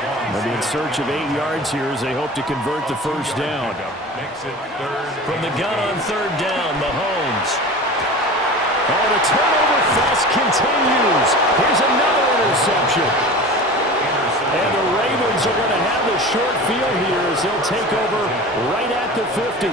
They'll be in search of 8 yards here as they hope to convert the first down. From the gun on third down, Mahomes. Oh, the turnover fest continues. Here's another interception. And the Ravens are going to have the short field here as they'll take over right at the 50.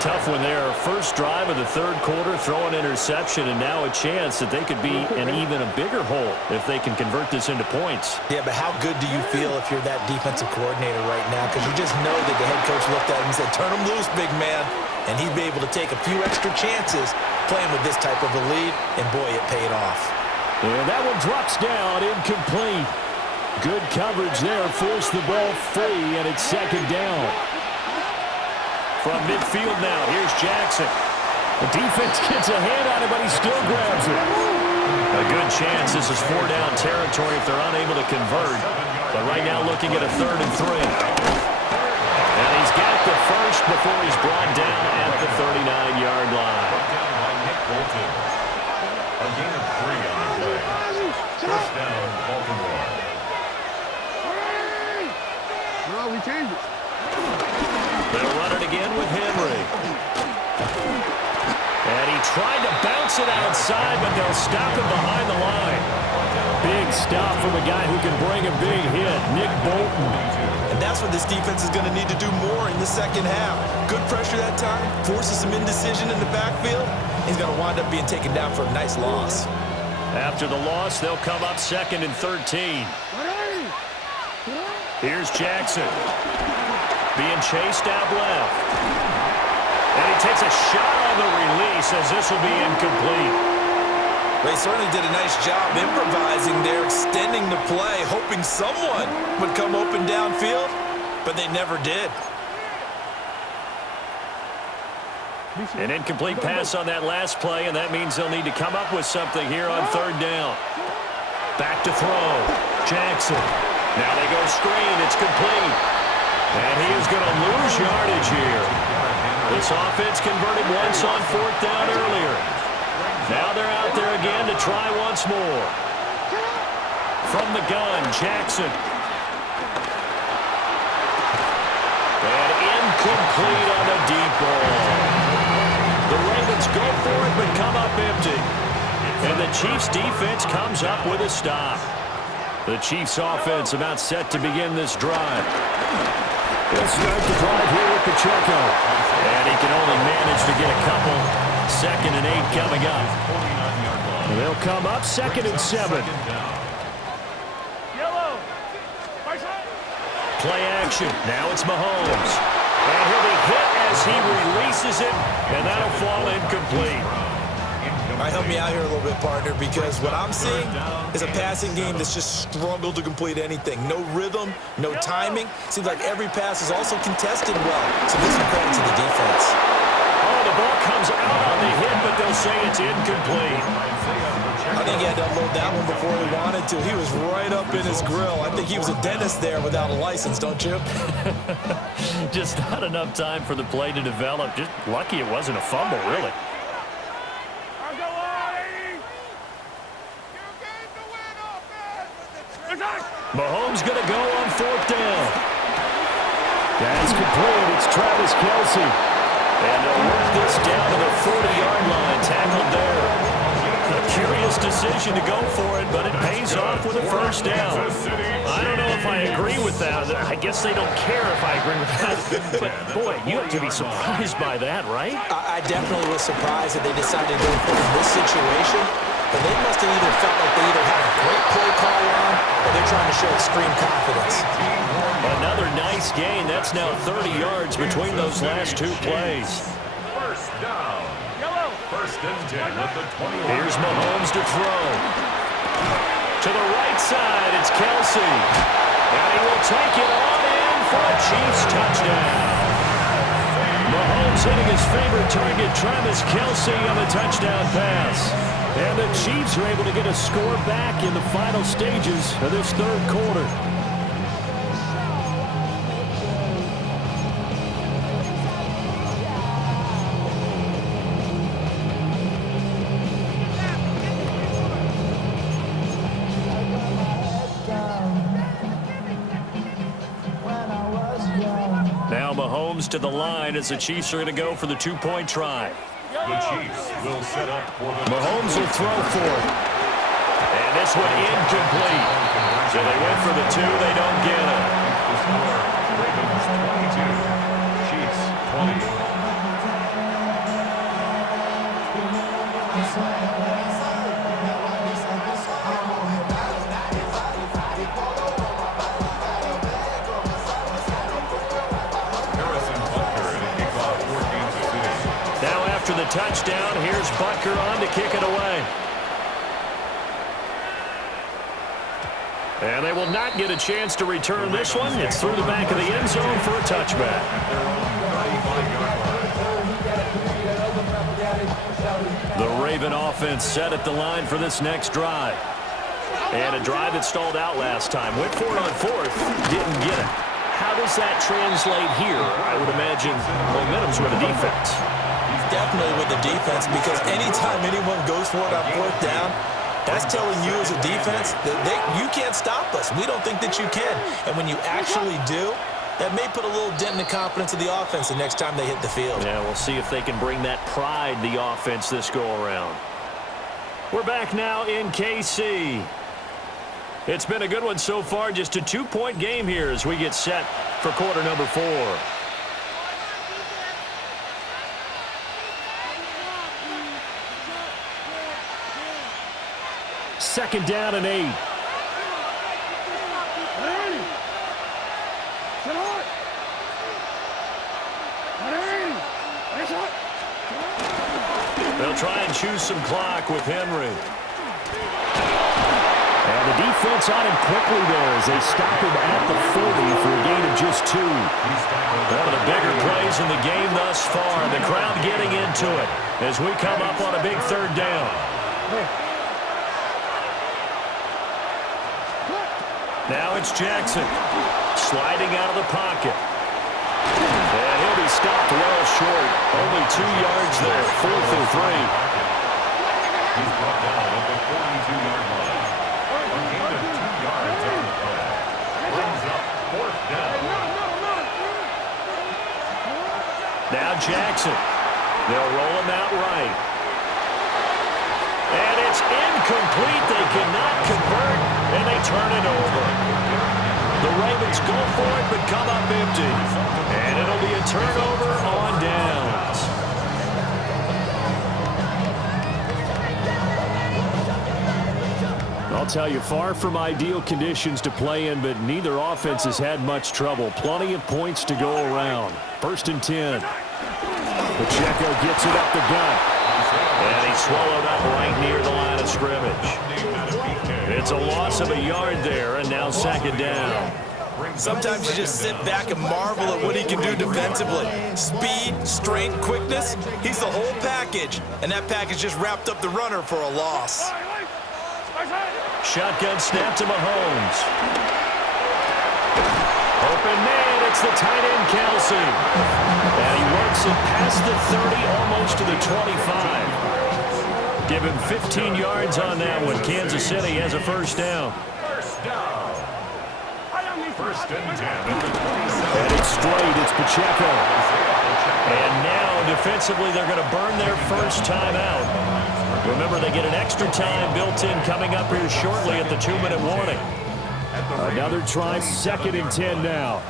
Tough one there. First drive of the third quarter, throw an interception, and now a chance that they could be in even a bigger hole if they can convert this into points. Yeah, but how good do you feel if you're that defensive coordinator right now? Because you just know that the head coach looked at him and said, turn him loose, big man. And he'd be able to take a few extra chances playing with this type of a lead, and boy, it paid off. And that one drops down, incomplete. Good coverage there, forced the ball free, and it's second down. From midfield now, here's Jackson. The defense gets a hand on it, but he still grabs it. A good chance this is 4-down territory if they're unable to convert. But right now looking at a 3rd and 3. And he's got the first before he's brought down at the 39-yard line. A gain of 3 on the play. First down, Baltimore. No, we changed it. They'll run it again with Henry. And he tried to bounce it outside, but they'll stop him behind the line. Big stop from a guy who can bring a big hit, Nick Bolton. And that's what this defense is going to need to do more in the second half. Good pressure that time, forces some indecision in the backfield. He's going to wind up being taken down for a nice loss. After the loss, they'll come up 2nd and 13. Here's Jackson. Being chased out left. And he takes a shot on the release as this will be incomplete. They certainly did a nice job improvising there, extending the play, hoping someone would come open downfield, but they never did. An incomplete pass on that last play, and that means they'll need to come up with something here on 3rd down. Back to throw. Jackson. Now they go screen. It's complete. And he is going to lose yardage here. This offense converted once on 4th down earlier. Now they're out there again to try once more. From the gun, Jackson. And incomplete on the deep ball. The Ravens go for it but come up empty. And the Chiefs defense comes up with a stop. The Chiefs offense about set to begin this drive. They'll start the drive here with Pacheco. And he can only manage to get a couple. 2nd and 8 coming up. They'll come up 2nd and 7. Play action. Now it's Mahomes. And he'll be hit as he releases it, and that'll fall incomplete. All right, help me out here a little bit, partner, because what I'm seeing is a passing game that's just struggled to complete anything. No rhythm, no timing. Seems like every pass is also contested well. So this is credit to the defense. Oh, the ball comes out on the hit, but they'll say it's incomplete. I think he had to unload that one before he wanted to. He was right up in his grill. I think he was a dentist there without a license, don't you? Just not enough time for the play to develop. Just lucky it wasn't a fumble, really. Mahomes going to go on 4th down. That's complete. It's Travis Kelce. And they'll work this down to the 40-yard line. Tackled there. A curious decision to go for it, but it pays off with a first down. I don't know if I agree with that. I guess they don't care if I agree with that. But, boy, you have to be surprised by that, right? I definitely was surprised that they decided to go for it in this situation. But they must have either felt like they either had a great play call on or they're trying to show extreme confidence. Another nice gain. That's now 30 yards between those last 2 plays. First down. First and 10 at the 21. Here's Mahomes to throw. To the right side, it's Kelce. And he will take it on in for a Chiefs touchdown. Mahomes hitting his favorite target, Travis Kelce, on the touchdown pass. And the Chiefs are able to get a score back in the final stages of this 3rd quarter. Mahomes to the line as the Chiefs are going to go for the two-point try. The Chiefs will set up for the... Mahomes will throw for it. And this one incomplete. So they went for the two. They don't get it. The score, Ravens 22, Chiefs 20. After the touchdown, here's Butker on to kick it away. And they will not get a chance to return this one. It's through the back of the end zone for a touchback. The Raven offense set at the line for this next drive. And a drive that stalled out last time. Went for it on fourth, didn't get it. How does that translate here? I would imagine momentum's with the defense. Definitely with the defense, because anytime anyone goes for it on fourth down, that's telling you as a defense that you can't stop us. We don't think that you can. And when you actually do, that may put a little dent in the confidence of the offense the next time they hit the field. Yeah, we'll see if they can bring that pride, the offense, this go-around. We're back now in KC. It's been a good one so far. Just a two-point game here as we get set for quarter number 4. Second down and 8. They'll try and choose some clock with Henry. And the defense on him quickly there as they stop him at the 40 for a gain of just 2. One of the bigger plays in the game thus far. The crowd getting into it as we come up on a big third down. Now it's Jackson sliding out of the pocket. And he'll be stopped well short. Only 2 yards there, 4th and 3. He's brought down at the 42-yard line. A gain of 2 yards on the play. Brings up 4th down. Now Jackson. They'll roll him out right. And it's incomplete. They cannot convert, and they turn it over. The Ravens go for it, but come up empty. And it'll be a turnover on downs. I'll tell you, far from ideal conditions to play in, but neither offense has had much trouble. Plenty of points to go around. 1st and 10. Pacheco gets it up the gut. And he's swallowed up right near the line of scrimmage. It's a loss of a yard there, and now 2nd down. Sometimes you just sit back and marvel at what he can do defensively. Speed, strength, quickness, he's the whole package. And that package just wrapped up the runner for a loss. Shotgun snap to Mahomes. Open man, it's the tight end, Kelsey. And he works it past the 30, almost to the 25. Give him 15 yards on that one. Kansas City has a 1st down. 1st down. 1st and 10 at the 27. And it's straight. It's Pacheco. And now, defensively, they're going to burn their first timeout. Remember, they get an extra time built in coming up here shortly at the 2-minute warning. Another try, 2nd and 10 now.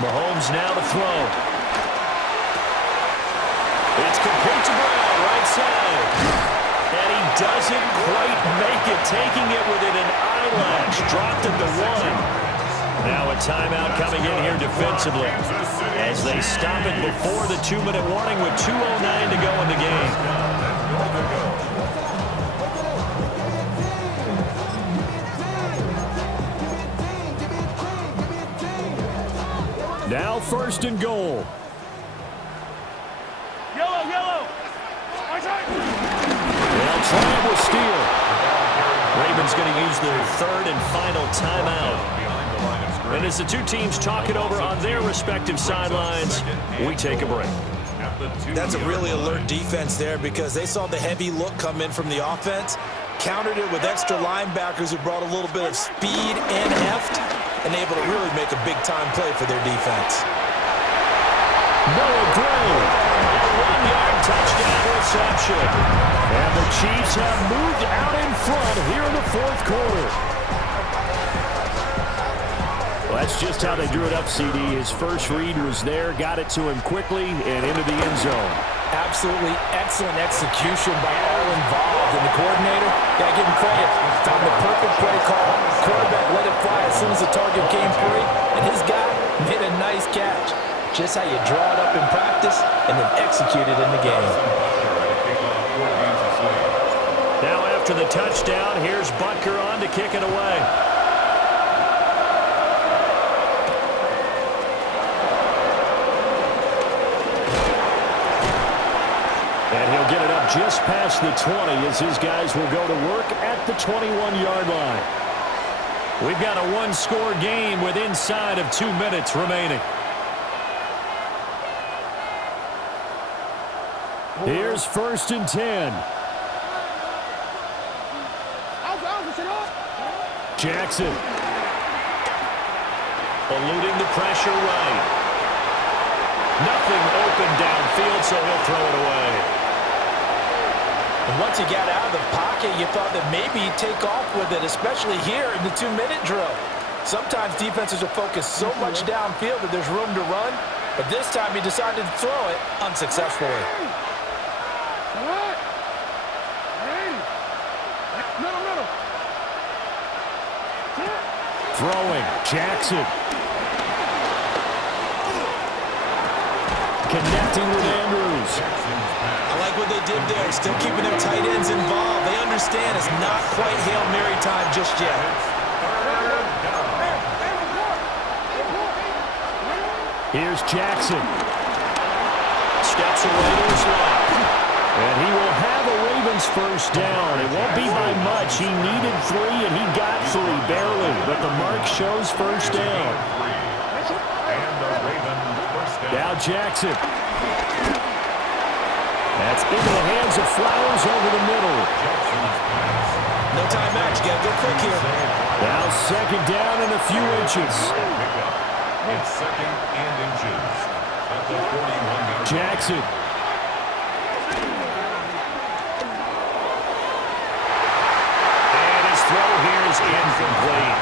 Mahomes now to throw. It's complete to Brown, right side. And he doesn't quite make it, taking it within an eyelash. Dropped at the 1. Now a timeout coming in here defensively as they stop it before the 2-minute warning with 2:09 to go in the game. Now 1st and goal. Yellow. They'll try it with Steele. Ravens going to use their 3rd and final timeout. And as the two teams talk it over on their respective sidelines, we take a break. That's a really alert defense there because they saw the heavy look come in from the offense. countered it with extra linebackers who brought a little bit of speed and heft, and able to really make a big-time play for their defense. Noah Gray, a 1-yard touchdown reception. And the Chiefs have moved out in front here in the fourth quarter. Well, that's just how they drew it up, CD. His first read was there, got it to him quickly, and into the end zone. Absolutely excellent execution by all involved. And the coordinator, gotta give him credit, found the perfect play call. Quarterback let it fly as soon as the target came free, and his guy made a nice catch. Just how you draw it up in practice and then execute it in the game. Now after the touchdown, here's Butker on to kick it away. And he'll get it up just past the 20 as his guys will go to work at the 21-yard line. We've got a one-score game with inside of 2 minutes remaining. Here's 1st and 10. Jackson. Eluding the pressure right. Nothing open downfield, so he'll throw it away. And once he got out of the pocket, you thought that maybe he'd take off with it, especially here in the 2-minute drill. Sometimes defenses will focus so much downfield that there's room to run, but this time he decided to throw it unsuccessfully. Throwing, Jackson. Connecting with Andrews. I like what they did there, still keeping their tight ends involved. They understand it's not quite Hail Mary time just yet. Here's Jackson. Steps away to his left. And he will have a Ravens first down. It won't be by much. He needed 3, and he got 3, barely. But the mark shows first down. Now Jackson. That's into the hands of Flowers over the middle. No timeout. You got to go quick here. Now 2nd down and a few inches. It's 2nd and inches at the 41-yard line. Jackson. Throw here is incomplete.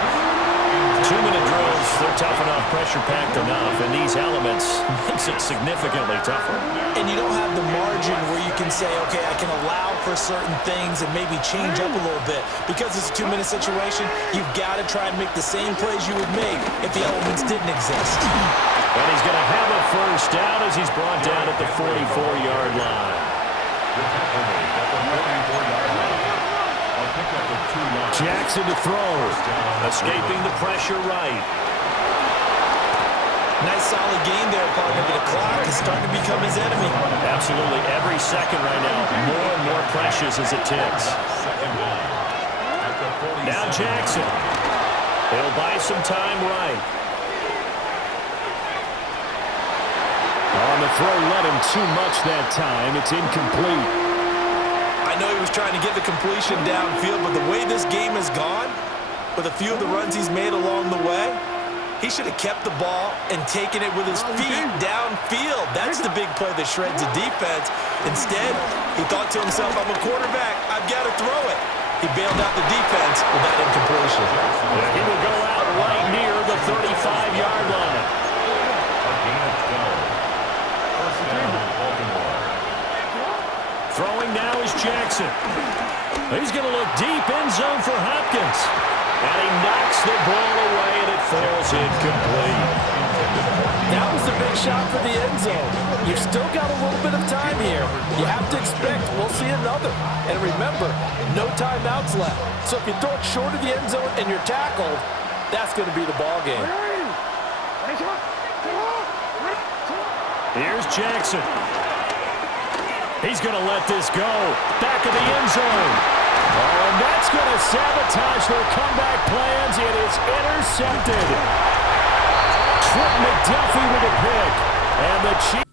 2-minute drills, they're tough enough, pressure-packed enough, and these elements makes it significantly tougher. And you don't have the margin where you can say, okay, I can allow for certain things and maybe change up a little bit. Because it's a 2-minute situation, you've got to try and make the same plays you would make if the elements didn't exist. And he's going to have a first down as he's brought down at the 44-yard line. Jackson to throw. Escaping the pressure right. Nice solid gain there, partner, but the clock is starting to become his enemy. Absolutely. Every second right now, more and more precious as it ticks. Now Jackson. He'll buy some time right. On the throw, let him too much that time. It's incomplete. I know he was trying to get the completion downfield, but the way this game has gone, with a few of the runs he's made along the way, he should have kept the ball and taken it with his feet downfield. That's the big play that shreds the defense. Instead, he thought to himself, I'm a quarterback, I've got to throw it. He bailed out the defense with that incompletion. Yeah, he will go out right near the 35-yard line. Throwing now is Jackson. He's going to look deep end zone for Hopkins. And he knocks the ball away, and it falls incomplete. That was the big shot for the end zone. You've still got a little bit of time here. You have to expect we'll see another. And remember, no timeouts left. So if you throw it short of the end zone and you're tackled, that's going to be the ball game. Here's Jackson. He's going to let this go. Back of the end zone. Oh, and that's going to sabotage their comeback plans. It is intercepted. Trent McDuffie with a pick. And the Chiefs